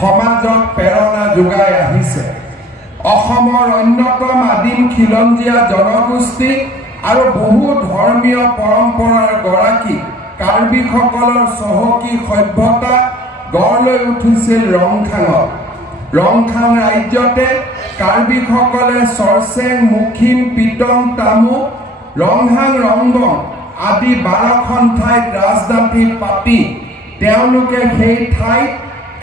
সমাজক প্ৰেৰণা যোগাই আহিছে। অসমৰ অন্যতম আদিম খিলঞ্জীয়া জনগোষ্ঠী আৰু বহু ধৰ্মীয় পৰম্পৰাৰ গৰাকী কাৰ্বিসকলৰ চহকী সভ্যতা গঢ় লৈ উঠিছিল ৰংখাঙত। ৰংখাং ৰাজ্যতে কাৰ্বিসকলে চৰচেং, মুখিম, পিটং, তামু, ৰংহাং, ৰংবং আদি 12খন ঠাইত ৰাজধানী পাতি তেওঁলোকে সেই ঠাইত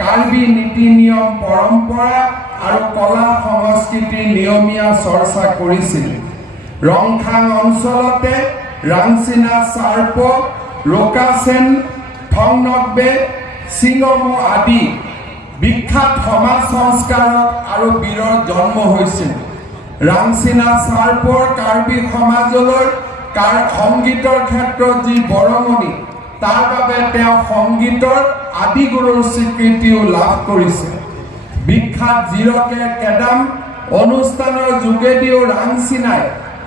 কাৰ্বি নীতি নিয়ম, পৰম্পৰা আৰু কলা সংস্কৃতিৰ নিয়মীয়া চৰ্চা কৰিছিল। ৰংখাং অঞ্চলতে ৰাংচিনা, চাৰ্প, লোকাচেন, থংনকবে, চিঙমু আদি বিখ্যাত সমাজ সংস্কাৰক আৰু বীৰৰ জন্ম হৈছিল। ৰাংচিনা চাৰ্পৰ কাৰ্বি সমাজলৈ সংগীতৰ ক্ষেত্ৰত যি বৰঙণি, তাৰ বাবে তেওঁ সংগীতৰ আদিগুৰুৰ স্বীকৃতিও লাভ কৰিছে। বিখ্যাত জিৰকে কেদাম অনুষ্ঠানৰ যোগেদিও ৰাংচিনাই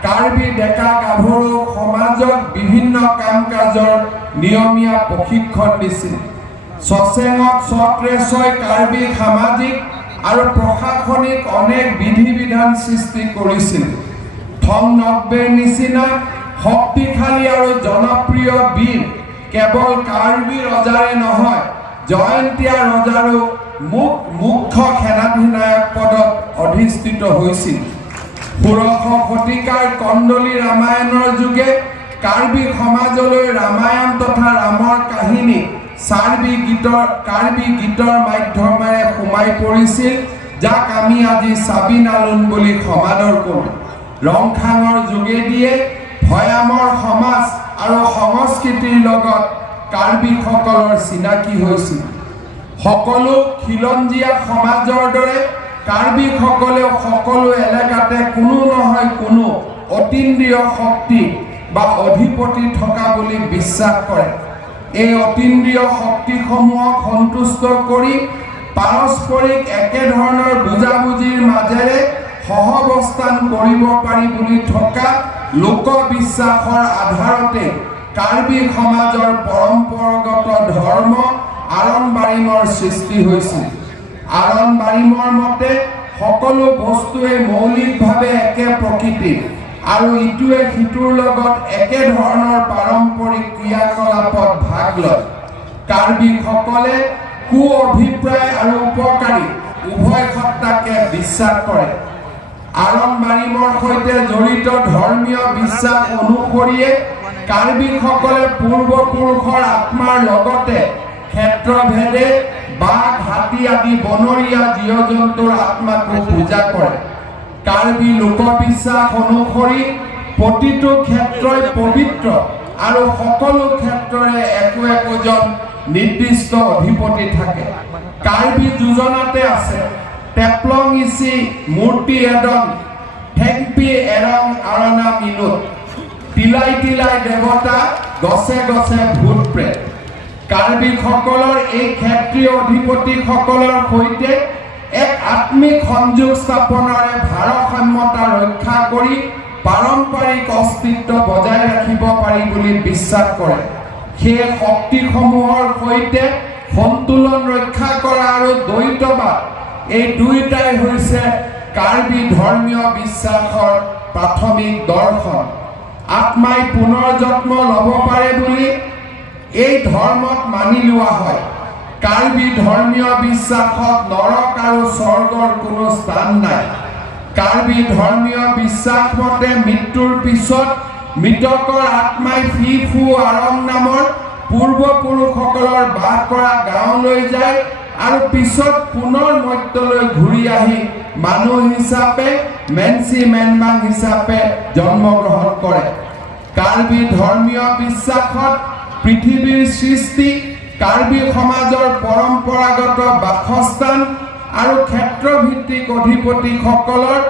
কাৰ্বি ডেকা গাভৰু সমাজক বিভিন্ন কাম কাজৰ নিয়মীয়া প্ৰশিক্ষণ দিছিল। চচেঙত ছত্ৰেছই কাৰ্বি সামাজিক আৰু প্ৰশাসনিক অনেক বিধি বিধান সৃষ্টি কৰিছিল। থংনকবেৰ নিচিনা শক্তিশালী আৰু জনপ্ৰিয় বীৰ কেৱল কাৰ্বি ৰজাৰে নহয়, জয়ন্তীয়া ৰজাৰো মুখ্য সেনাধিনায়ক পদত অধিষ্ঠিত হৈছিল। 16শ শতিকাৰ কন্দলী ৰামায়ণৰ যুগে কাৰ্বি সমাজলৈ ৰামায়ণ তথা ৰামৰ কাহিনী কাৰ্বি গীতৰ মাধ্যমেৰে সোমাই পৰিছিল, যাক আমি আজি চাবিনালুন বুলি সমাদৰ কৰোঁ। ৰংখাঙৰ যোগেদিয়ে ভৈয়ামৰ সমাজ আৰু সংস্কৃতিৰ লগত কাৰ্বিসকলৰ চিনাকি হৈছিল। সকলো খিলঞ্জীয়া সমাজৰ দৰে কাৰ্বিসকলেও সকলো এলেকাতে কোনো নহয় কোনো অতীন্দ্ৰিয় শক্তি বা অধিপতি থকা বুলি বিশ্বাস কৰে। এই অতীন্দ্ৰিয় শক্তিসমূহক সন্তুষ্ট কৰি পাৰস্পৰিক একেধৰণৰ বুজাবুজিৰ মাজেৰে সহাৱস্থান কৰিব পাৰি বুলি থকা লোকবিশ্বাসৰ আধাৰতে কাৰ্বি সমাজৰ পৰম্পৰাগত ধৰ্ম আৰণ-বাৰিমৰ সৃষ্টি হৈছিল। আৰণ-বাৰিমৰ মতে সকলো বস্তুৱে মৌলিকভাৱে একে প্ৰকৃতিৰ আৰু ইটোৱে সিটোৰ লগত একেধৰণৰ পাৰম্পৰিক ক্ৰিয়াকলাপত ভাগ লয়। কাৰ্বিসকলে কু অভিপ্ৰায় আৰু উপকাৰী উভয় সত্তাকে বিশ্বাস কৰে। আৰণ-বাৰিমৰ সৈতে জড়িত ধৰ্মীয় বিশ্বাস অনুসৰিয়ে কাৰ্বিসকলে পূৰ্বপুৰুষৰ আত্মাৰ লগতে ক্ষেত্ৰভেদে বাঘ, হাতী আদি বনৰীয়া জীৱ-জন্তুৰ আত্মাকো পূজা কৰে। কাৰ্বি লোকবিশ্বাস অনুসৰি প্ৰতিটো ক্ষেত্ৰই পবিত্ৰ আৰু সকলো ক্ষেত্ৰৰে একোজন নিৰ্দিষ্ট অধিপতি থাকে। কাৰ্বি যোজনাতে আছে টেপলং ইচি মূৰ্তি এডং ঠেংপি এৰং আৰণা মিনুত, তিলাই তিলাই দেৱতা, গছে গছে ভূত প্ৰেত। কাৰ্বিসকলৰ এই ক্ষেত্ৰীয় অধিপতিসকলৰ সৈতে এক আত্মিক সংযোগ স্থাপনেৰে ভাৰসাম্যতা ৰক্ষা কৰি পাৰম্পৰিক অস্তিত্ব বজাই ৰাখিব পাৰি বুলি বিশ্বাস কৰে। সেই শক্তিসমূহৰ সৈতে সন্তুলন ৰক্ষা কৰা আৰু দ্বৈতবাদ, এই দুয়োটাই হৈছে কাৰ্বি ধৰ্মীয় বিশ্বাসৰ প্ৰাথমিক দৰ্শন। আত্মাই পুনৰ জন্ম ল'ব পাৰে বুলি এই ধৰ্মত মানি লোৱা হয়। কাৰ্বি ধৰ্মীয় বিশ্বাসত নৰক আৰু স্বৰ্গৰ কোনো স্থান নাই। কাৰ্বি ধৰ্মীয় বিশ্বাস মতে মৃত্যুৰ পিছত মৃতকৰ আত্মাই ফি-ফু আৰং নামৰ পূৰ্বপুৰুষসকলৰ বাস কৰা গাঁৱলৈ যায় আৰু পিছত পুনৰ মৰ্ত্যলৈ ঘূৰি আহি মানুহ হিচাপে মেনচি মেনবাং হিচাপে জন্মগ্ৰহণ কৰে। কাৰ্বি ধৰ্মীয় বিশ্বাসত পৃথিৱীৰ সৃষ্টি, কাৰ্বি সমাজৰ পৰম্পৰাগত বাসস্থান আৰু ক্ষেত্ৰভিত্তিক অধিপতিসকলৰ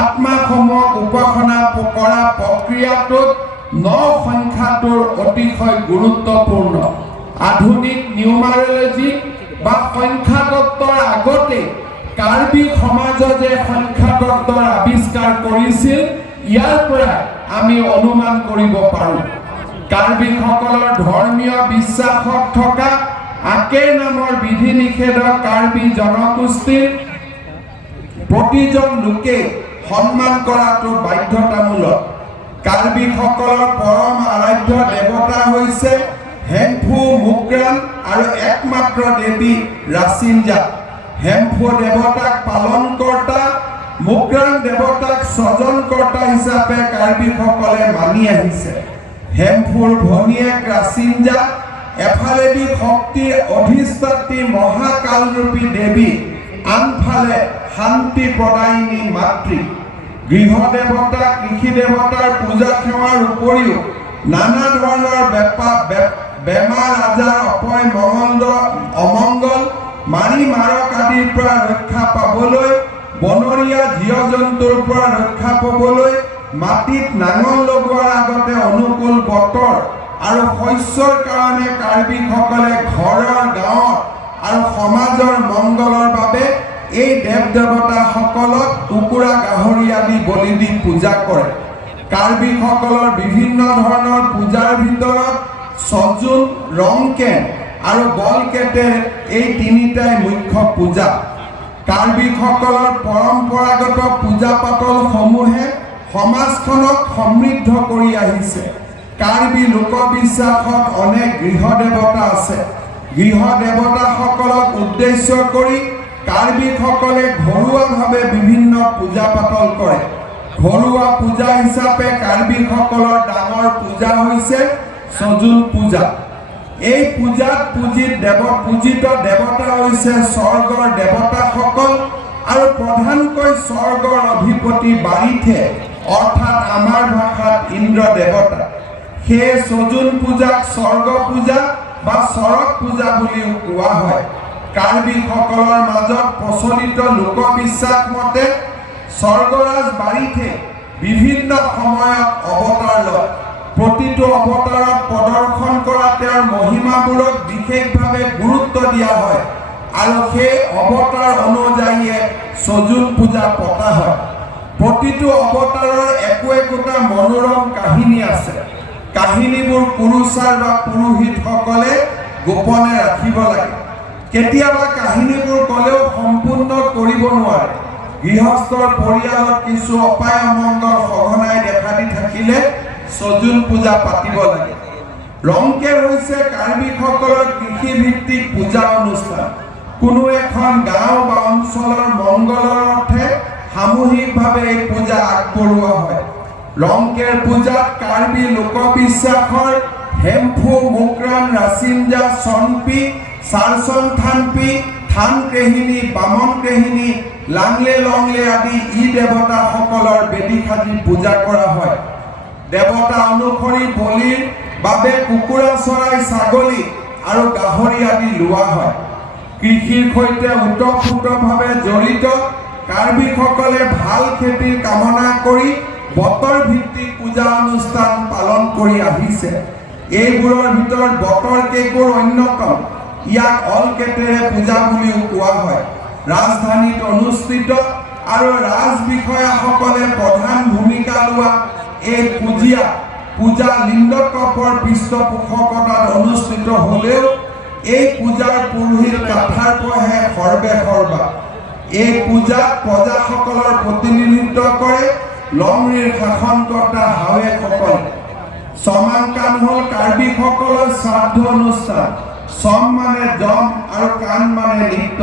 আত্মাসমূহক উপাসনা কৰা প্ৰক্ৰিয়াটোত 9 সংখ্যাটোৰ অতিশয় গুৰুত্বপূৰ্ণ। আধুনিক নিউমাৰলজি বা সংখ্যাতত্বৰ আগতে কাৰ্বি সমাজে যে সংখ্যাতত্বৰ আৱিষ্কাৰ কৰিছিল, ইয়াৰ পৰা আমি অনুমান কৰিব পাৰোঁ। কাৰ্বিসকলৰ ধৰ্মীয় বিশ্বাসত থকা আকে নামৰ বিধি নিষেধক কাৰ্বি জনগোষ্ঠীৰ প্ৰতিজন লোকে সন্মান কৰাটো বাধ্যতামূলক। কাৰ্বিসকলৰ পৰম আৰাধ্য দেৱতা হৈছে হেমফু মুক্ৰাণ আৰু একমাত্ৰ দেৱী ৰাচিঞ্জা। হেমফু দেৱতাক পালনকৰ্তা, মুক্ৰাণ দেৱতাক স্বজনকৰ্তা হিচাপে কাৰ্বিসকলে মানি আহিছে। হেমফুৰ ভনীয়েক ৰাচিঞ্জা এফালেদি শক্তিৰ অধিষ্ঠাত্ৰী মহাকালৰূপী দেৱী, আনফালে শান্তি প্ৰদায়িনী মাতৃ। গৃহ দেৱতা, কৃষি দেৱতাৰ পূজা সেৱাৰ উপৰিও নানা ধৰণৰ বেমাৰ আজাৰ, অপয় অমংগল, মাৰি মাৰক আদিৰ পৰা ৰক্ষা পাবলৈ, বনৰীয়া জীৱ জন্তুৰ পৰা ৰক্ষা পাবলৈ মাটিত নাঙল লগোৱাৰ আগতে অনুকূল বতৰ আৰু শস্যৰ কাৰণে কাৰ্বিসকলে ঘৰৰ, গাঁৱৰ আৰু সমাজৰ মংগলৰ বাবে এই দেৱ দেৱতাসকলক কুকুৰা, গাহৰি আদি বলি দি পূজা কৰে। কাৰ্বিসকলৰ বিভিন্ন ধৰণৰ পূজাৰ ভিতৰত সজুন, ৰংকেন আৰু বলকেটেৰ এই তিনিটাই মুখ্য পূজা। কাৰ্বিসকলৰ পৰম্পৰাগত পূজা পাতলসমূহে সমাজখনক সমৃদ্ধ কৰি আহিছে। কাৰ্বি লোকবিশ্বাসত অনেক গৃহ দেৱতা আছে। গৃহ দেৱতাসকলক উদ্দেশ্য কৰি কাৰ্বিসকলে ঘৰুৱাভাৱে বিভিন্ন পূজা পাতল কৰে। ঘৰুৱা পূজা হিচাপে কাৰ্বিসকলৰ ডাঙৰ পূজা হৈছে সজুন পূজা। এই পূজাত পূজিত দেৱতা হৈছে স্বৰ্গৰ দেৱতাসকল আৰু প্ৰধানকৈ স্বৰ্গৰ অধিপতি বাৰিঠে, অৰ্থাৎ আমাৰ ভাষাত ইন্দ্ৰ দেৱতা। সেয়ে সজুন পূজাক স্বৰ্গ পূজা বা চৰক পূজা বুলিও কোৱা হয়। কাৰ্বিসকলৰ মাজত প্ৰচলিত লোকবিশ্বাস মতে স্বৰ্গৰাজ বাৰিঠে বিভিন্ন সময়ত অৱতাৰ লয়। প্ৰতিটো অৱতাৰত প্ৰদৰ্শন কৰা তেওঁৰ মহিমাবোৰক বিশেষভাৱে গুৰুত্ব দিয়া হয় আৰু সেই অৱতাৰ অনুযায়ীয়ে সজুন পূজা পতা হয়। প্ৰতিটো অৱতাৰৰ একোটা মনোৰম কাহিনী আছে। কাহিনীবোৰ পুৰুষাৰ বা পুৰোহিতসকলে গোপনে ৰাখিব লাগে। কেতিয়াবা কাহিনীবোৰ ক'লেও সম্পূৰ্ণ কৰিব নোৱাৰে। গৃহস্থৰ পৰিয়ালত কিছু অপায় অমংগল সঘনাই দেখা দি থাকিলে সজুন পূজা পাতিব লাগে। ৰংকেৰ হৈছে কাৰ্বিসকলৰ কৃষিভিত্তিক পূজা অনুষ্ঠান। কোনো এখন গাঁও বা অঞ্চলৰ মংগলৰ অৰ্থে সামূহিকভাৱে এই পূজা আগবঢ়োৱা হয়। ৰংকেৰ পূজাত কাৰ্বি লোকবিশ্বাসৰ হেমফু, মুক্ৰাণ, ৰাচিঞ্জা, চনপি, চাৰচন থানপি, থান কেহিনী, বামন কেহিনী, লাংলে লংলে আদি দেৱতাসকলৰ বেদী সাজি পূজা কৰা হয়। দেৱতা অনুসৰি বলিৰ বাবে কুকুৰা, চৰাই, ছাগলী আৰু গাহৰি আদি লোৱা হয়। কৃষিৰ সৈতে ওতঃপ্ৰোতভাৱে জড়িত কাৰ্বিসকলে ভাল খেতিৰ কামনা কৰি বতৰ ভিত্তিক পূজা অনুষ্ঠান পালন কৰি আহিছে। এইবোৰৰ ভিতৰত বতৰ কেইবোৰ অন্যতম। ইয়াক অলকেটেৰে পূজা বুলিও কোৱা হয়। ৰাজধানীত অনুষ্ঠিত আৰু ৰাজ বিষয়াসকলে প্ৰধান ভূমিকা লোৱা এই পূজা লিণ্ডকপৰ পৃষ্ঠপোষকতাত অনুষ্ঠিত হ'লেও এই পূজাৰ পুৰোহিত কাঠাৰ পহে সৰ্বা। এই পূজাত প্ৰজাসকলৰ প্ৰতিনিধিত্ব কৰে লংৰিৰ শাসনকৰ্তা হাৱেকসকলে। সমাংকান হ'ল কাৰ্বিসকলৰ শ্ৰাদ্ধ অনুষ্ঠান। সম মানে জম আৰু কান মানে নৃত্য।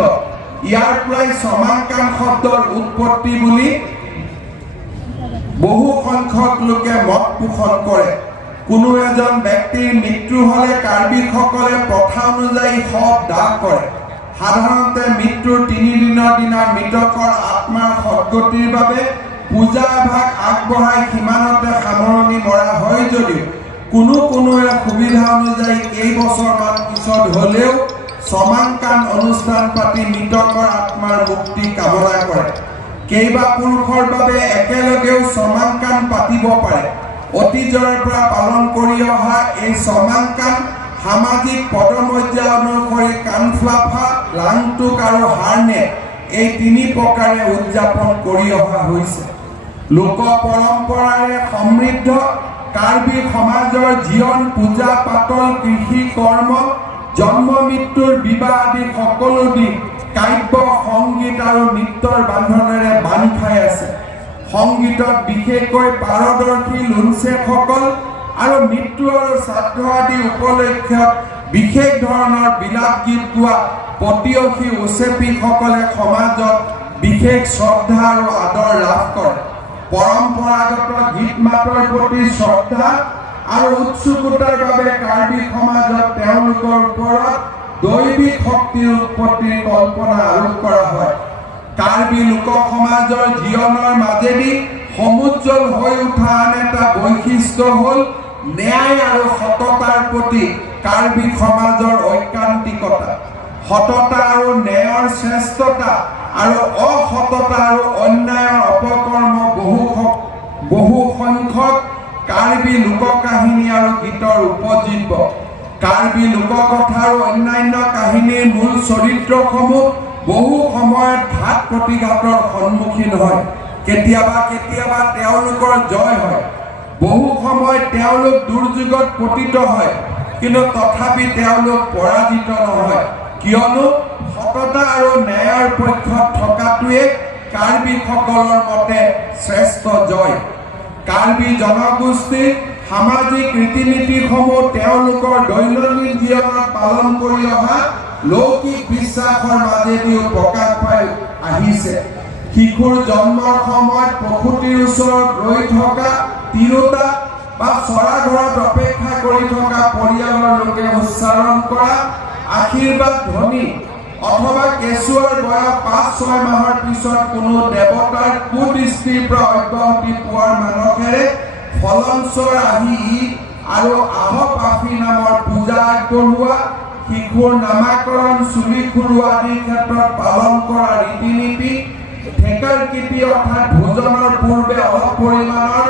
ইয়াৰ পৰাই সমাংকান শব্দৰ উৎপত্তি বুলি বহু সংখ্যক লোকে মত পোষণ কৰে। কোনো এজন ব্যক্তিৰ মৃত্যু হ'লে কাৰ্বিসকলে প্ৰথা অনুযায়ী শৱ দাহ কৰে। সাধাৰণতে মৃত্যুৰ 3 দিনৰ দিনা মৃতকৰ আত্মাৰ সদ্গতিৰ বাবে পূজা এভাগ আগবঢ়াই সিমানতে সামৰণি মৰা হয় যদিও কোনোৱে সুবিধা অনুযায়ী কেইবছৰমান পিছত হ'লেও সমাংকান অনুষ্ঠান পাতি মৃতকৰ আত্মাৰ মুক্তি কামনা কৰে। কেইবা পুৰুষৰ বাবে একেলগেও সমাংকান পাতিব পাৰে। অতীজৰ পৰা পালন কৰি অহা এই সমাংকান সামাজিক পদমৰ্যাদা অনুসৰি কাণফলাফা, লাংটুক আৰু হাৰনে এই 3 প্ৰকাৰে উদযাপন কৰি অহা হৈছে। লোক পৰম্পৰাৰে সমৃদ্ধ কাৰ্বি সমাজৰ জীৱন পূজা পাতল, কৃষি কৰ্ম, জন্ম মৃত্যুৰ বিবাহ আদি সকলো দিশ কাব্য সংগীত আৰু নৃত্যৰ বান্ধনেৰে বান্ধ খাই আছে। সংগীতত বিশেষকৈ পাৰদৰ্শী লুনচেকসকল আৰু মৃত্যু আৰু শ্ৰাদ্ধ আদি উপলক্ষত বিশেষ ধৰণৰ বিলাপ গীত গোৱা পতিয়সী উচেপিসকলে সমাজত বিশেষ শ্ৰদ্ধা আৰু আদৰ লাভ কৰে। পৰম্পৰাগত গীত মাতৰ প্ৰতি শ্ৰদ্ধা আৰু উৎসুকতাৰ বাবে কাৰ্বি সমাজত তেওঁলোকৰ ওপৰত দৈবিক শক্তিৰ উৎপত্তিৰ কল্পনা আৰোপ কৰা হয়। কাৰ্বি লোক সমাজৰ জীৱনৰ মাজেদি সমুজ্জ্বল হৈ উঠা আন এটা বৈশিষ্ট্য হ'ল ন্যায় আৰু সততাৰ প্ৰতি কাৰ্বি সমাজৰ ঐকান্তিকতা। সততা আৰু ন্যায়ৰ শ্ৰেষ্ঠতা আৰু অসততা আৰু অন্যায়ৰ অপকৰ্ম বহু সংখ্যক কাৰ্বি লোককাহিনী আৰু গীতৰ উপজীব্য। কাৰ্বি লোককথা আৰু অন্যান্য কাহিনীৰ মূল চৰিত্ৰসমূহ বহু সময়ত ঘাত প্ৰতিঘাতৰ সন্মুখীন হয়। কেতিয়াবা কেতিয়াবা তেওঁলোকৰ জয় হয়। বহু সময় তেওঁলোক দুৰ্যোগত পতিত হয়, কিন্তু তথাপি তেওঁলোক পৰাজিত নহয়, কিয়নো সততা আৰু ন্যায়ৰ পক্ষত থকাটোৱে কাৰ্বিসকলৰ মতে শ্ৰেষ্ঠ জয়। কাৰ্বি জনগোষ্ঠীৰ সামাজিক ৰীতি নীতিসমূহ তেওঁলোকৰ দৈনন্দিন জীৱনত পালন কৰি অহা লৌকিক বিশ্বাসৰ মাজেদিও প্ৰকাশ পাই আহিছে। শিশুৰ জন্মৰ সময়ত প্ৰসূতিৰ ওচৰত ৰৈ থকা তিৰোতা বা চৰা ঘৰত অপেক্ষা কৰি থকা পৰিয়ালৰ লোকে উচ্চাৰণ কৰা আশীৰ্বাদ ধ্বনি অথবা কেঁচুৱাৰ বয়স ৫-৬ মাহৰ পিছত কোনো দেৱতাৰ কুদৃষ্টিৰ পৰা অব্যাহতি পোৱাৰ মানসেৰে ফলনচৰ আহি আৰু আহপাফি নামৰ পূজা আগবঢ়োৱা, শিশুৰ নামাকৰণ, চুলি খুৰোৱা আদিৰ ক্ষেত্ৰত পালন কৰা ৰীতি নীতি, ঠেকাৰ কীৰ্তি অৰ্থাৎ ভোজনৰ পূৰ্বে অলপ পৰিমাণৰ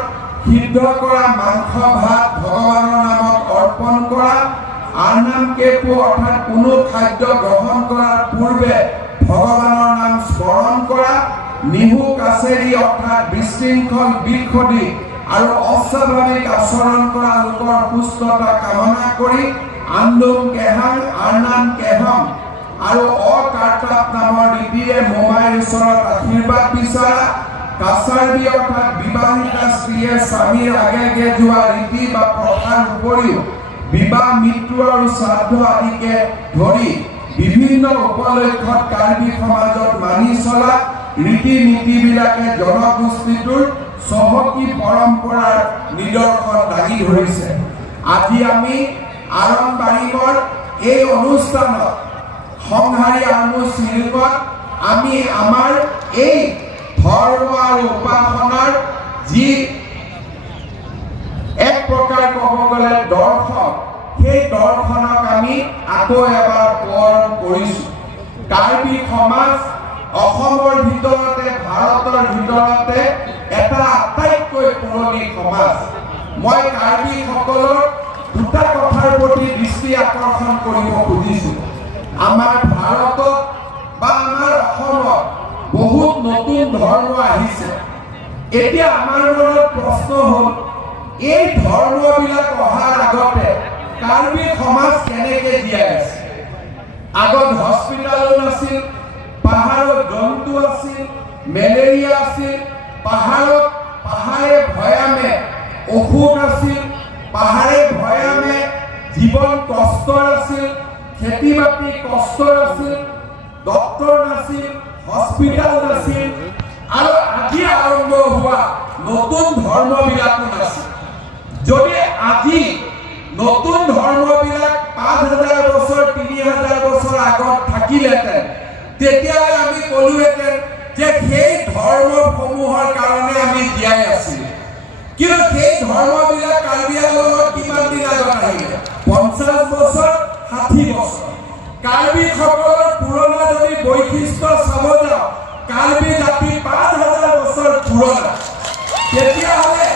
সিদ্ধ কৰা মাংস ভাত ভগৱানৰ নামত অৰ্পণ কৰা, আৰনাম কেপু অৰ্থাৎ কোনো খাদ্য গ্ৰহণ কৰাৰ পূৰ্বে ভগৱানৰ নাম স্মৰণ কৰা, নিহু কাছেৰি অৰ্থাৎ বিশৃংখল বিসদী আৰু অস্বাভাৱিক আচৰণ কৰা লোকৰ সুস্থতা কামনা কৰি আন্দোম কেহাং আৰনাম কেহম আৰু অকাৰ্তাপ নামৰ ৰীতিৰে মোমাইৰ ওচৰত আশীৰ্বাদ বিচৰা, কাছাৰবি অৰ্থাৎ বিবাহিতা স্ত্ৰীয়ে স্বামীৰ আগে আগে যোৱা ৰীতি বা প্ৰথাৰ উপৰিও বিবাহ মৃত্যু আৰু শ্ৰাদ্ধ আদিকে ধৰি বিভিন্ন উপলক্ষত কাৰ্বি সমাজত মানি চলা ৰীতি নীতিবিলাকে জনগোষ্ঠীটোৰ চহকী পৰম্পৰাৰ নিদৰ্শন দাঙি ধৰিছে। আজি আমি আৰম্বাৰীমৰ এই অনুষ্ঠানত সংহাৰী আহোম শিল্পত আমি আমাৰ এই ধৰ্ম আৰু উপাসনাৰ যি এক প্ৰকাৰ ক'ব গ'লে দৰ্শন, সেই দৰ্শনক আমি আকৌ এবাৰ সোঁৱৰণ কৰিছোঁ। কাৰ্বি সমাজ অসমৰ ভিতৰতে ভাৰতৰ ভিতৰতে এটা আটাইতকৈ পুৰণি সমাজ। মই কাৰ্বিসকলৰ দুটা কথাৰ প্ৰতি দৃষ্টি আকৰ্ষণ কৰিব খুজিছোঁ। আমাৰ ভাৰতত বা আমাৰ অসমত বহুত নতুন ধৰ্ম আহিছে। এতিয়া আমাৰ মনত প্ৰশ্ন হ'ল, এই ধৰ্মবিলাক অহাৰ আগতে কাৰ্বি সমাজ কেনেকৈ জীয়াই আছে? আগত হস্পিটালো নাছিল, পাহাৰত জন্তু আছিল, মেলেৰিয়া আছিল, পাহাৰে ভৈয়ামে অসুখ আছিল, পাহাৰে ভৈয়ামে জীৱন কষ্টৰ আছিল, খেতি বাতি কষ্টৰ আছিল, ডক্তৰ নাছিল, হস্পিটাল নাছিল, আৰু আজি আৰম্ভ হোৱা নতুন ধৰ্মবিলাকো নাছিল। যদি আজি নতুন ধৰ্মবিলাক ৫,০০০ বছৰ ৩,০০০ বছৰ আগত থাকিলেহেঁতেন, তেতিয়াহ'লে আমি ক'লোহেঁতেন যে সেই ধৰ্মসমূহৰ কাৰণে আমি জীয়াই আছিলোঁ। কিন্তু সেই ধৰ্মবিলাক কাৰ্বি আংলঙত কিমান দিন আগত আহিলে? ৫০ বছৰ ৬০ বছৰ। কাৰ্বিসকলৰ পুৰণা যদি বৈশিষ্ট্য চাব যাওঁ, কাৰ্বি জাতি ৫,০০০ বছৰ পুৰণা। তেতিয়াহ'লে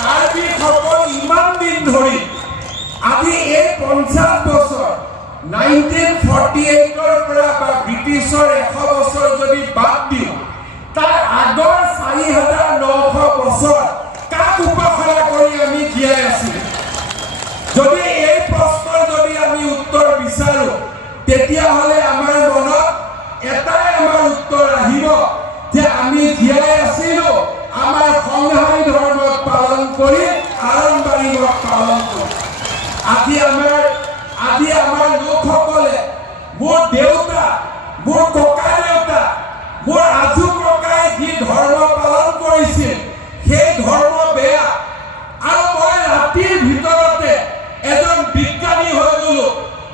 কাৰ্বিসকল ইমান দিন ধৰি আজি এই ৫০ বছৰ 1948ৰ পৰা বা ব্ৰিটিছৰ ১০০ বছৰ যদি বাদ দিওঁ, তাৰ আগৰ ৪,৯০০ বছৰ কাক উপাসনা কৰি আমি জীয়াই আছিলোঁ? যদি এই প্ৰশ্নৰ যদি আমি উত্তৰ বিচাৰোঁ, উত্তৰ আহিব যে আমি জীয়াই আছিলো আমাৰ সংহাৰী ধৰ্মক পালন কৰি আৰম্ভণিক পালন কৰি। আজি আমাৰ লোকসকলে মোৰ দেউতা, মোৰ ককা দেউতা, মোৰ আজু ককাই যি ধৰ্ম পালন কৰিছিল সেই ধৰ্ম বেয়া। আৰু মই ৰাতিৰ ভিতৰতে এজন বিজ্ঞানী হৈ গলো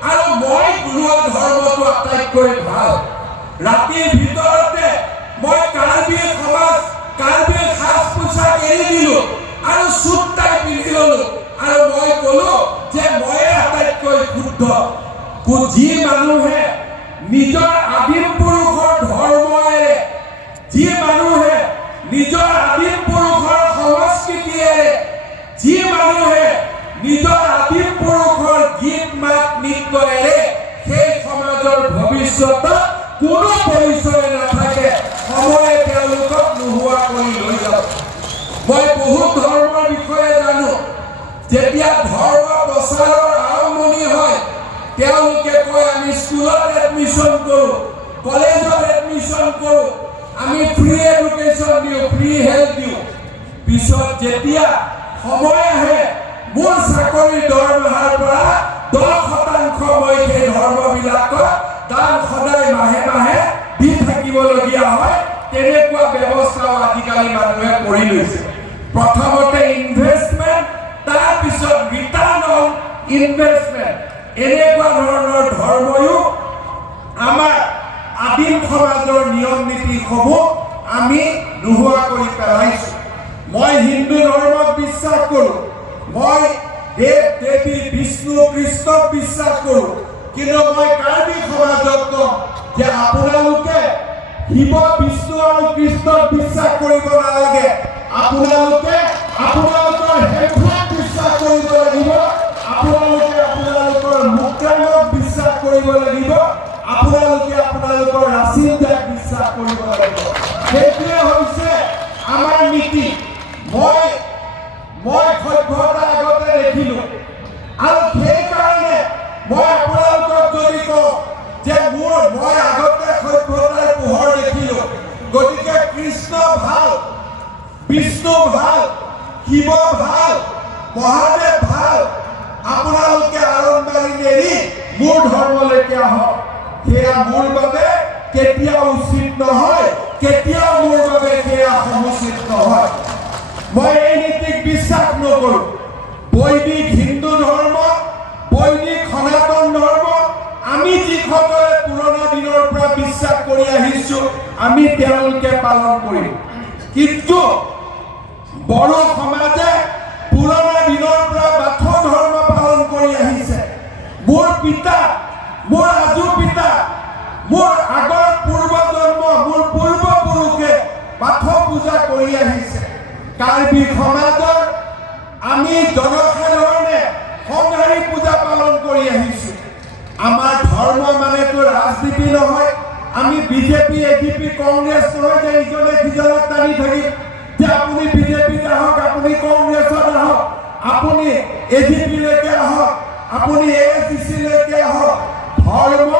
আৰু মই লোৱা ধৰ্মটো আটাইতকৈ ভাল। ৰাতিৰ ভিতৰতে মই কাৰ্বি সমাজ, কাৰ্বি সাজ পোছাক এৰি দিলো আৰু চুট টাই পিন্ধি ললো আৰু মই কলো যে মই আটাইতকৈ শুদ্ধ। যি মানুহে নিজৰ আদিম পুৰুষৰ ধৰ্ম এৰে, যি মানুহে নিজৰ আদিম পুৰুষৰ সংস্কৃতি এৰে, যি মানুহে নিজৰ আদিম পুৰুষৰ গীত মাত নৃত্য এৰে, সেই সমাজৰ ভৱিষ্যত কোনো পৰিচয় নাথাকে। সময়ে তেওঁলোকক নোহোৱা কৰি লৈ যাব। মই বহুত ধৰ্মৰ বিষয়ে জানো। যেতিয়া ধৰ্ম প্ৰচাৰৰ আৰম্ভণি হয় তেওঁলোকে কয় আমি স্কুলত এডমিশ্যন কৰো, কলেজত এডমিশ্যন কৰো, আমি ফ্ৰী এডুকেশ্যন দিওঁ, ফ্ৰী হেল্থ দিওঁ। পিছত যেতিয়া সময় আহে মোৰ চাকৰিৰ দৰমহাৰ পৰা 10% মই সেই ধৰ্মবিলাকক দান সদায় মাহে মাহে দি থাকিবলগীয়া হয়। তেনেকুৱা ব্যৱস্থাও আজিকালি মানুহে কৰি লৈছে। প্ৰথমতে ইনভেষ্টমেণ্ট, তাৰপিছত ৰিটাৰ্ণ অন ইনভেষ্টমেণ্ট। এনেকুৱা ধৰণৰ ধৰ্ময়ো আমাৰ আদিম সমাজৰ নিয়ম নীতিসমূহ আমি নোহোৱা কৰি পেলাইছো। মই হিন্দু ধৰ্মক বিশ্বাস কৰো, মই দেৱ দেৱী বিষ্ণু কৃষ্ণক বিশ্বাস কৰো, কিন্তু মই কাৰ্বি সমাজক কম যে আপোনালোকে শিৱ বিষ্ণু আৰু কৃষ্ণক বিশ্বাস কৰিব নালাগে। আপোনালোকে আপোনালোকৰ হেডফোন বিশ্বাস কৰিব লাগিব, আপোনালোকে আপোনালোকৰ মুক্তাংগক বিশ্বাস কৰিব লাগিব, আপোনালোকে আপোনালোকৰ ৰাচিন্দাক বিশ্বাস কৰিব লাগিব। সেইটোৱে হৈছে আমাৰ নীতি। মই সভ্যতা আগতে দেখিলো আৰু সেইকাৰণে মই আপোনালোকক যদি কওঁ যে মই আগতে সভ্যতাৰ পোহৰ দেখিলো, গতিকে কৃষ্ণ ভাল, বিষ্ণু ভাল, শিৱ ভাল, মহাদেৱ ভাল, আপোনালোকে আৰম্ভণি এৰি মোৰ ধৰ্মলৈকে আহক। সেয়া মোৰ বাবে কেতিয়াও উচিত নহয়, কেতিয়াও মোৰ বাবে সেয়া সমুচিত নহয়। মই এই নীতিক বিশ্বাস নকৰো। বৈদিক হিন্দু ধৰ্ম, বৈদিক সনাতন ধৰ্ম, আমি যিসকলে পুৰণা দিনৰ পৰা বিশ্বাস কৰি আহিছো আমি তেওঁলোকে পালন কৰিম। কিন্তু বড়ো সমাজে পুৰণা দিনৰ পৰা বাথৌ ধৰ্ম পালন কৰি আহিছে। মোৰ পিতা, মোৰ আজু পিতা, মোৰ আগৰ পূৰ্বজন্ম, মোৰ পূৰ্বপুৰুষে বাথৌ পূজা কৰি আহিছে। কাৰ্বি সমাজৰ আমি জনসাধাৰণে সংহাৰী পূজা পালন কৰি আহিছো। আমাৰ ধৰ্ম মানেতো ৰাজনীতি নহয়। আমি বিজেপি, এজিপি, কংগ্ৰেছ নহয় যে ইজনে সিজনক টানি থাকিম যে আপুনি বিজেপিত আহক, আপুনি কংগ্ৰেছত আহক, আপুনি এজিপিলৈকে আহক, আপুনি এএছডিচিলৈকে আহক। ধৰ্ম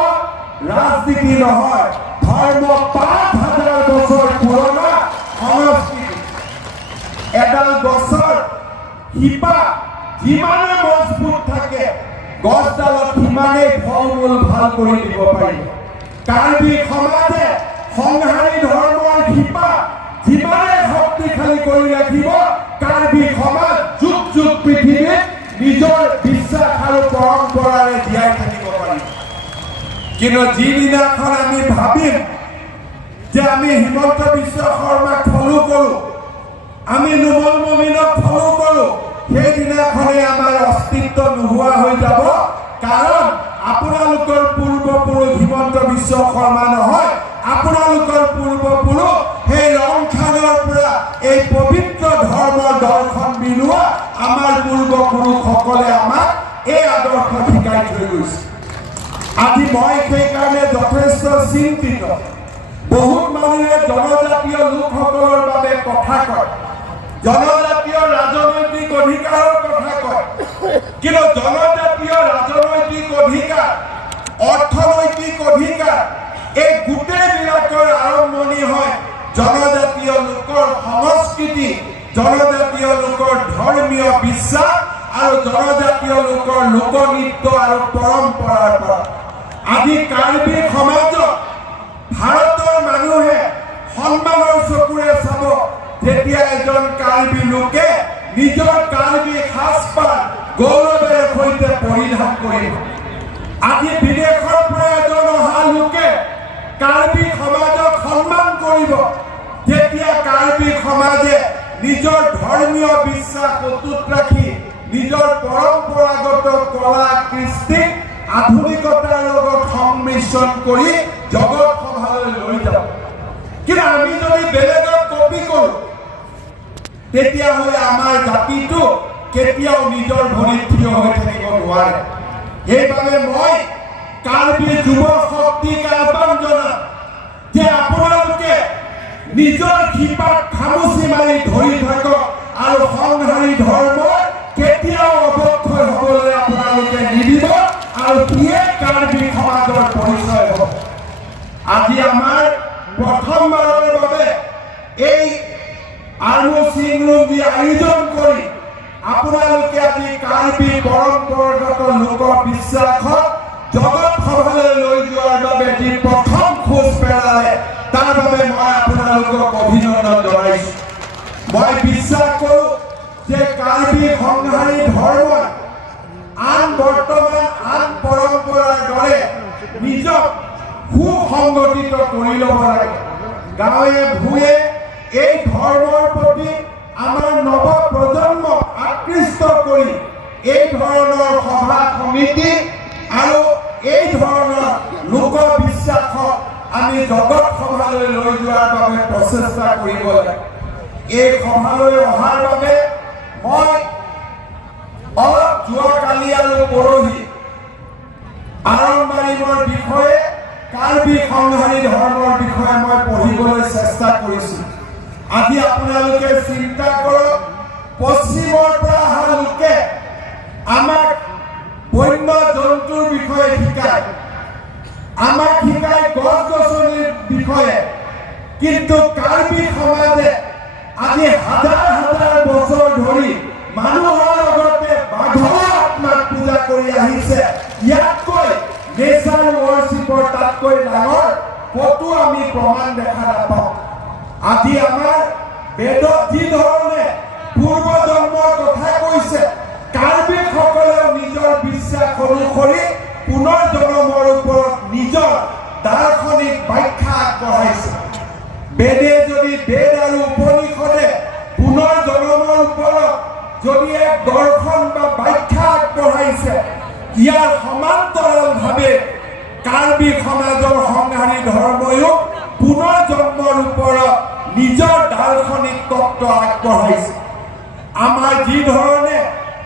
ৰাজনীতি নহয়, ধৰ্ম ৫,০০০ বছৰ পুৰণা সংস্কৃতি। এডাল গছৰ শিপা যিমানে মজবুত থাকে গছডালত সিমানেই ফল মূল ভাল কৰি দিব পাৰি। কাৰ্বি সমাজে সংহাৰী ধৰ্মৰ শিপা যিমানে শক্তিশালী কৰি ৰাখিব, কাৰ্বি সমাজ যুগ যুগ পৃথিৱীত নিজৰ বিশ্বাস আৰু পৰম্পৰাৰে জীয়াই থাকিব পাৰিব। কিন্তু যিদিনাখন আমি ভাবিম যে আমি হিমন্ত বিশ্ব শৰ্মাক ফলো কৰো, আমি নুমল মমিনক ফলো কৰো, সেইদিনাখনে আমাৰ অস্তিত্ব নোহোৱা হৈ যাব। কাৰণ আপোনালোকৰ পূৰ্বপুৰুষ হিমন্ত বিশ্ব শৰ্মা নহয়, আপোনালোকৰ পূৰ্বপুৰুষ সেই ৰংখানৰ পৰা এই পবিত্ৰ ধৰ্মৰ দৰ্শন বিলোৱা আমাৰ পূৰ্বপুৰুষসকলে আমাক এই আদৰ্শ শিকাই থৈ গৈছে। আজি মই সেইকাৰণে যথেষ্ট চিন্তিত। বহুত মানুহে জনজাতীয় লোকসকলৰ বাবে কথা কয়, জনজাতীয় ৰাজনৈতিক অধিকাৰৰ কথা কয়, কিন্তু জনজাতীয় ৰাজনৈতিক অধিকাৰ, অৰ্থনৈতিক অধিকাৰ, এই গোটেইবিলাকৰ আৰম্ভ জনজাতীয় লোকৰ ধৰ্মীয় বিশ্বাস আৰু জনজাতীয় লোকৰ লোকনৃত্য আৰু পৰম্পৰাৰ পৰা আজি কাৰ্বি সমাজক ভাৰতৰ মানুহে সন্মানৰ চকুৰে চাব যেতিয়া এজন কাৰ্বি লোকে নিজৰ কাৰ্বি সাজপাৰ গৌৰৱেৰে সৈতে পৰিধান কৰিব। আজি বিদেশৰ পৰা এজন অহা লোকে কাৰ্বি সমাজক সন্মান কৰিব যেতিয়া কাৰ্বি সমাজে নিজৰ ধৰ্মীয় বিশ্বাস অটুট ৰাখি নিজৰ পৰম্পৰাগত কলা কৃষ্টিক আধুনিকতাৰ লগত সংমিশ্ৰণ কৰি জগত সভালৈ লৈ যাব। কিন্তু আমি যদি বেলেগক কপি কৰোঁ তেতিয়াহ'লে আমাৰ জাতিটো কেতিয়াও নিজৰ ভৰিত থিয় হৈ থাকিব নোৱাৰে। সেইবাবে মই কাৰ্বি যুৱ শক্তিক আহ্বান জনাম যে আপোনালোকে নিজৰ শিপাত খামুচি মাৰি ধৰি থাকক আৰু সংহাৰী ধৰ্ম কেতিয়াও অৱক্ষয় হ'বলৈ আপোনালোকে নিদিব আৰু সিয়ে কাৰ্বি সমাজৰ পৰিচয় হ'ব। আজি আমাৰ প্ৰথমবাৰৰ বাবে এই আৰ্মচিং ৰুম যি আয়োজন কৰি আপোনালোকে আজি কাৰ্বি পৰম্পৰাগত লোক বিশ্বাসক জগত সভালৈ লৈ যোৱাৰ বাবে যি প্ৰথম খোজ পেলালে তাৰ বাবে মই আপোনালোকক অভিনন্দন জনাইছোঁ। মই বিশ্বাস কৰোঁ যে কাৰ্বি সংহাৰী ধৰ্মই বৰ্তমান আন পৰম্পৰাৰ দৰে নিজক সুসংগঠিত কৰি ল'ব লাগে। গাঁৱে ভূঞে এই ধৰ্মৰ প্ৰতি আমাৰ নৱ প্ৰজন্মক আকৃষ্ট কৰি এই ধৰণৰ সভা সমিতি আৰু এই ধৰণৰ লোকবিশ্বাসক আমি জগত সভালৈ লৈ যোৱাৰ বাবে প্ৰচেষ্টা কৰিব লাগে। এই সভালৈ অহাৰ বাবে মই অলপ যোৱাকালি আৰু পৰহি আৰম্ভণিৰ বিষয়ে কাৰ্বি সংহাৰী ধৰ্মৰ বিষয়ে মই পঢ়িবলৈ চেষ্টা কৰিছোঁ। আজি আপোনালোকে চিন্তা কৰক, পশ্চিমৰ পৰা অহা লোকে আমাক বন্য জন্তুৰ বিষয়ে শিকায়, আমাক শিকায় গছ গছনিৰ বিষয়ে, কিন্তু কাৰ্বি সমাজে আজি হাজাৰ হাজাৰ বছৰ ধৰি মানুহৰ লগতে বাঘৰ আত্মাক পূজা কৰি আহিছে। ইয়াতকৈ নেচাৰ ৱৰ্শ্বিপৰ তাতকৈ ডাঙৰ ক'তো আমি প্ৰমাণ দেখা নাপাওঁ। আজি আমাৰ বেদত যি ধৰণে পূৰ্ব জন্মৰ কথা কৈছে, কাৰ্বিসকলেও নিজৰ বিশ্বাস অনুসৰি পুনৰ জন্মৰ ওপৰত নিজৰ দাৰ্শনিক ব্যাখ্যা আগবঢ়াইছে। বেদে যদি বেদ আৰু উপনিষদে পুনৰ জন্মৰ ওপৰত যদি এক দৰ্শন বা ব্যাখ্যা আগবঢ়াইছে, ইয়াৰ সমান্তৰালভাৱে কাৰ্বি সমাজৰ সংহাৰী ধৰ্ময়ো পুনৰ জন্মৰ ওপৰত নিজৰ দাৰ্শনিক তত্ত্ব আগবঢ়াইছে। আমাৰ যি ধৰণে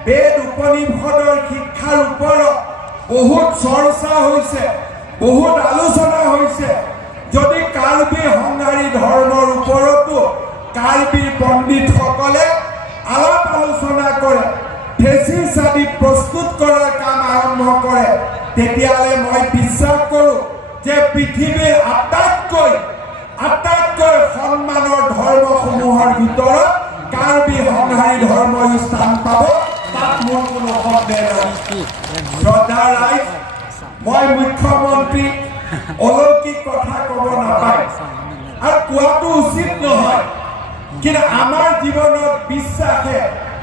বেদ উপনিষদৰ শিক্ষাৰ ওপৰত বহুত চৰ্চা হৈছে, বহুত আলোচনা হৈছে, যদি কাৰ্বি সংহাৰী ধৰ্মৰ ওপৰতো কাৰ্বি পণ্ডিতসকলে আলাপ আলোচনা কৰে, থেচিছ আদি প্ৰস্তুত কৰাৰ কাম আৰম্ভ কৰে, তেতিয়াহ'লে মই বিশ্বাস কৰোঁ যে পৃথিৱীৰ আটাইতকৈ সন্মানৰ ধৰ্মসমূহৰ ভিতৰত কাৰ্বি সংহাৰী ধৰ্মই স্থান পাব, তাত মোৰ কোনো সন্দেহ নাই। শ্ৰদ্ধা ৰাইজ, মই মুখ্যমন্ত্ৰী অলৌকিক কথা ক'ব নাপায় আৰু কোৱাটো উচিত নহয়, কিন্তু আমাৰ জীৱনত বিশ্বাসে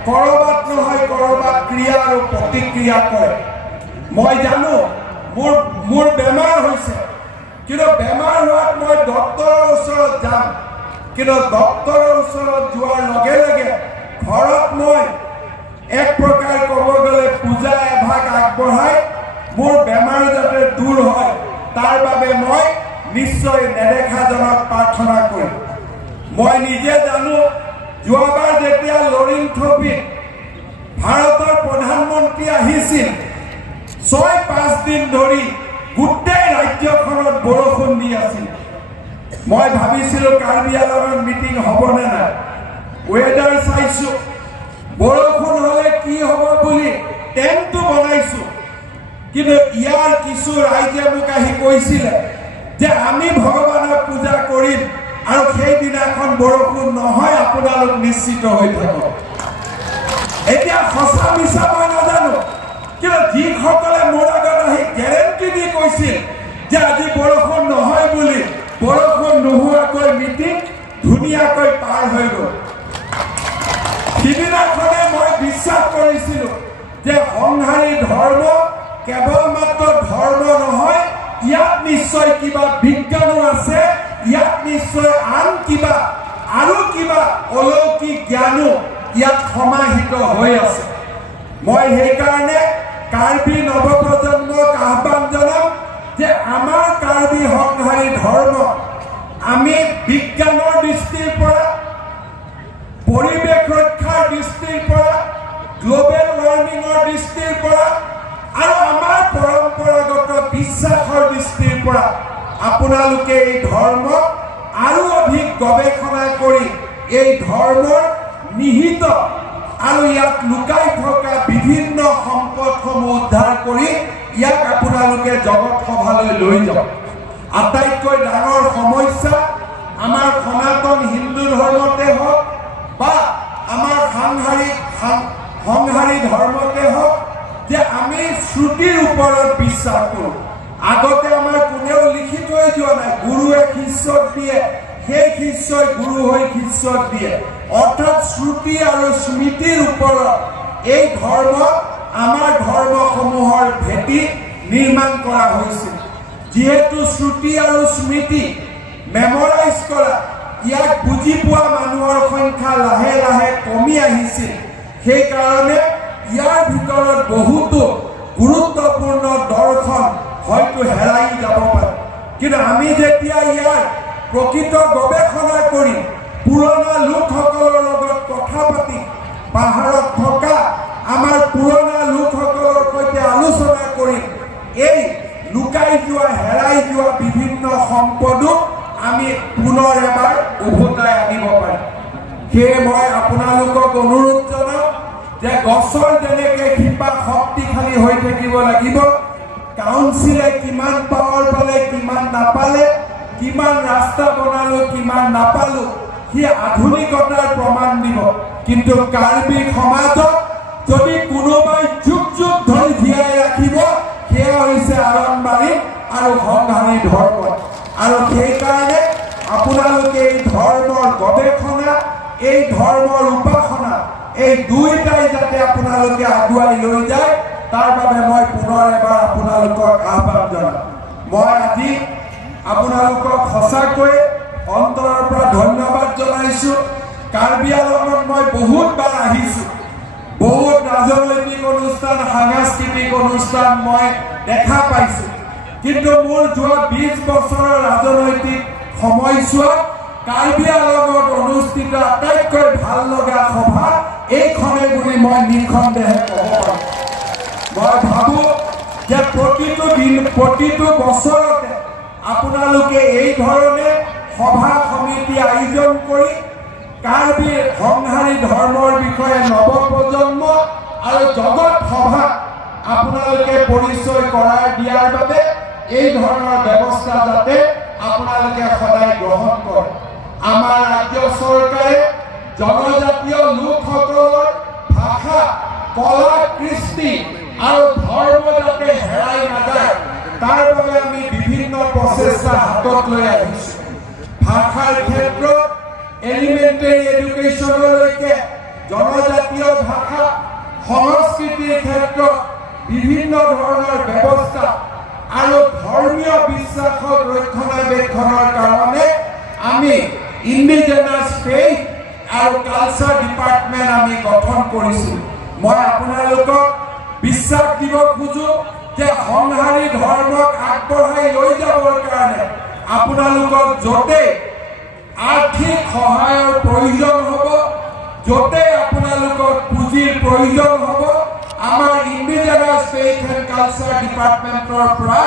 কৰবাত নহয় কৰবাত ক্ৰিয়া আৰু প্ৰতিক্ৰিয়া কৰে। মই জানো মোৰ বেমাৰ হৈছে, কিন্তু বেমাৰ হোৱাত মই ডক্তৰৰ ওচৰত যাম, কিন্তু ডক্তৰৰ ওচৰত যোৱাৰ লগে লগে ঘৰত মই এক প্ৰকাৰ ক'ব গ'লে পূজা এভাগ আগবঢ়াই মোৰ বেমাৰ যাতে দূৰ হয় তাৰ বাবে মই নিশ্চয় নেদেখাজনক প্ৰাৰ্থনা কৰিম। মই নিজে জানো, যোৱাবাৰ যেতিয়া লৰিংথপিত ভাৰতৰ প্ৰধানমন্ত্ৰী আহিছিল, ৬-৫ দিন ধৰি গোটেই ৰাজ্যখনত বৰষুণ দি আছিল। মই ভাবিছিলোঁ কাৰ্বি আংলঙত মিটিং হ'বনে নাই, ৱেডাৰ চাইছোঁ, বৰষুণ হ'লে কি হ'ব বুলি টেণ্টটো বনাইছোঁ, কিন্তু ইয়াৰ কিছু ৰাইজে মোক আহি কৈছিলে যে আমি ভগৱানক পূজা কৰিম আৰু সেইদিনাখন বৰষুণ নহয়, আপুনি আপোনালোক নিশ্চিত হৈ থাকক। এতিয়া সঁচা মিছা মই নাজানো, কিন্তু যিসকলে মোৰ আগত আহি গেৰেণ্টি দি কৈছিল যে আজি বৰষুণ নহয় বুলি, বৰষুণ নোহোৱাকৈ মিটিং ধুনীয়াকৈ পাৰ হৈ গ'ল। সিদিনাখনে মই বিশ্বাস কৰিছিলো যে সংহাৰী ধৰ্ম কেৱল মাত্ৰ ধৰ্ম নহয়, ইয়াত নিশ্চয় কিবা বিজ্ঞানো আছে, ইয়াত নিশ্চয় আন কিবা আৰু কিবা অলৌকিক জ্ঞানো ইয়াত সমাহিত হৈ আছে। মই সেইকাৰণে কাৰ্বি নৱপ্ৰজন্মক আহ্বান জনাম যে আমাৰ কাৰ্বি সংহাৰী ধৰ্ম আমি বিজ্ঞানৰ দৃষ্টিৰ পৰা, পৰিৱেশ ৰক্ষাৰ দৃষ্টিৰ পৰা, গ্ল'বেল ৱাৰ্মিঙৰ দৃষ্টিৰ পৰা আৰু আমাৰ পৰম্পৰাগত বিশ্বাসৰ দৃষ্টিৰ পৰা আপোনালোকে এই ধৰ্মক আৰু অধিক গৱেষণা কৰি এই ধৰ্মৰ নিহিত আৰু ইয়াত লুকাই থকা বিভিন্ন সম্পদসমূহ উদ্ধাৰ কৰি ইয়াক আপোনালোকে জগত সভালৈ লৈ যাওক। আটাইতকৈ ডাঙৰ সমস্যা আমাৰ সনাতন হিন্দু ধৰ্মতে হওক বা আমাৰ সংহাৰী ধৰ্মতে হওক যে আমি শ্ৰুতিৰ ওপৰত বিশ্বাস কৰোঁ। আগতে আমাৰ কোনেও লিখি থৈ যোৱা নাই, গুৰুৱে শিষ্যক দিয়ে, সেই শিষ্যই গুৰু হৈ শিষ্যক দিয়ে, অৰ্থাৎ শ্ৰুতি আৰু স্মৃতিৰ ওপৰত এই ধৰ্ম, আমাৰ ধৰ্মসমূহৰ ভেটি নিৰ্মাণ কৰা হৈছিল। যিহেতু শ্ৰুতি আৰু স্মৃতি মেমৰাইজ কৰা, ইয়াক বুজি পোৱা মানুহৰ সংখ্যা লাহে লাহে কমি আহিছিল, সেইকাৰণে ইয়াৰ ভিতৰত বহুতো গুৰুত্বপূৰ্ণ দৰ্শন হয়তো হেৰাই যাব পাৰে। কিন্তু আমি যেতিয়া ইয়াৰ প্ৰকৃত গৱেষণা কৰি পুৰণা লোকসকলৰ লগত কথা পাতি, পাহাৰত থকা আমাৰ পুৰণা লোকসকলৰ সৈতে আলোচনা কৰি এই লুকাই যোৱা, হেৰাই যোৱা বিভিন্ন সম্পদো আমি পুনৰ এবাৰ উভতাই আনিব পাৰিম। সেয়ে মই আপোনালোকক অনুৰোধ জনাওঁ যে গছৰ যেনেকৈ শিপা শক্তিশালী হৈ থাকিব লাগিব, কাউন্সিলে কিমান পাৱাৰ পালে, কিমান নাপালে, কিমান ৰাস্তা বনালো, কিমান নাপালো, সি আধুনিকতাৰ প্ৰমাণ দিব। কিন্তু কাৰ্বি সমাজক যদি কোনোবাই যুগ যুগ ধৰি জীয়াই ৰাখিব, সেয়া হৈছে আৰম্বাৰী আৰু সংহাৰী ধৰ্ম। আৰু সেইকাৰণে আপোনালোকে এই ধৰ্মৰ গৱেষণা, এই ধৰ্মৰ উপাসনা, এই দুয়োটাই যাতে আপোনালোকে আগুৱাই লৈ যায়, তাৰ বাবে মই পুনৰ এবাৰ আপোনালোকক আহ্বান জনাম। মই আজি আপোনালোকক সঁচাকৈ অন্তৰৰ পৰা ধন্যবাদ জনাইছোঁ। কাৰ্বি আংলঙত মই বহুতবাৰ আহিছোঁ, বহুত ৰাজনৈতিক অনুষ্ঠান, সাংস্কৃতিক অনুষ্ঠান মই দেখা পাইছোঁ, কিন্তু মোৰ যোৱা 20 বছৰৰ ৰাজনৈতিক সময়ছোৱাত কাৰ্বি আংলঙত অনুষ্ঠিত আটাইতকৈ ভাল লগা সভা এইখনে বুলি মই নিঃসন্দেহে ক'ব পাৰোঁ। মই ভাবোঁ যে প্ৰতিটো বছৰতে আপোনালোকে এই ধৰণে সভা সমিতি আয়োজন কৰি কাৰ্বি সংহাৰী ধৰ্মৰ বিষয়ে নৱপ্ৰজন্ম আৰু জগত সভা আপোনালোকে পৰিচয় কৰাই দিয়াৰ বাবে এই ধৰণৰ ব্যৱস্থা যাতে আপোনালোকে সদায় গ্ৰহণ কৰে। আমাৰ ৰাজ্য চৰকাৰে জনজাতীয় লোকসকলৰ ভাষা, কলা, কৃষ্টি আৰু ধৰ্ম যাতে হেৰাই নাযায়, তাৰ বাবে আমি বিভিন্ন প্ৰচেষ্টা হাতত লৈ আহিছোঁ। ভাষাৰ ক্ষেত্ৰত এলিমেণ্টাৰী এডুকেশ্যনলৈকে জনজাতীয় ভাষা, সংস্কৃতিৰ ক্ষেত্ৰত বিভিন্ন ধৰণৰ ব্যৱস্থা আৰু ধৰ্মীয় বিশ্বাসক ৰক্ষণাবেক্ষণৰ কাৰণে আমি ইণ্ডিজেনাছ ফেইথ আৰু কালচাৰ ডিপাৰ্টমেণ্ট আমি গঠন কৰিছোঁ। মই আপোনালোকক বিশ্বাস দিব খোজো যে সংহাৰী ধৰ্মক আগবঢ়াই লৈ যাবৰ কাৰণে আপোনালোকক য'তে আৰ্থিক সহায়ৰ প্ৰয়োজন হ'ব, য'তে আপোনালোকক পুঁজিৰ প্ৰয়োজন হ'ব, আমাৰ ইণ্ডিজেনাছ ফেইথ এণ্ড কালচাৰ ডিপাৰ্টমেণ্টৰ পৰা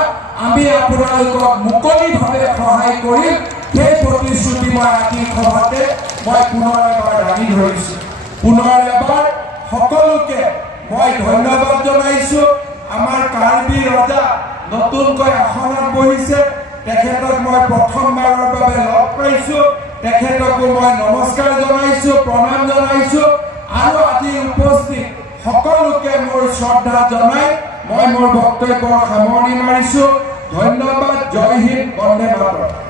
আমি আপোনালোকক মুকলিভাৱে সহায় কৰিম। সেই প্ৰতিশ্ৰুতি মই আজিৰ সভাতে মই পুনৰ এবাৰ দাঙি ধৰিছোঁ। পুনৰ এবাৰ সকলোকে মই ধন্যবাদ জনাইছোঁ। আমাৰ কাৰ্বি ৰজা নতুনকৈ আসনত বহিছে, তেখেতক মই প্ৰথমবাৰৰ বাবে লগ পাইছোঁ, তেখেতকো মই নমস্কাৰ জনাইছোঁ। সকলোকে মোৰ শ্ৰদ্ধা জনাই মই মোৰ বক্তব্যৰ সামৰণি মাৰিছোঁ। ধন্যবাদ। জয় হিন্দ। বন্দে মাতৰম।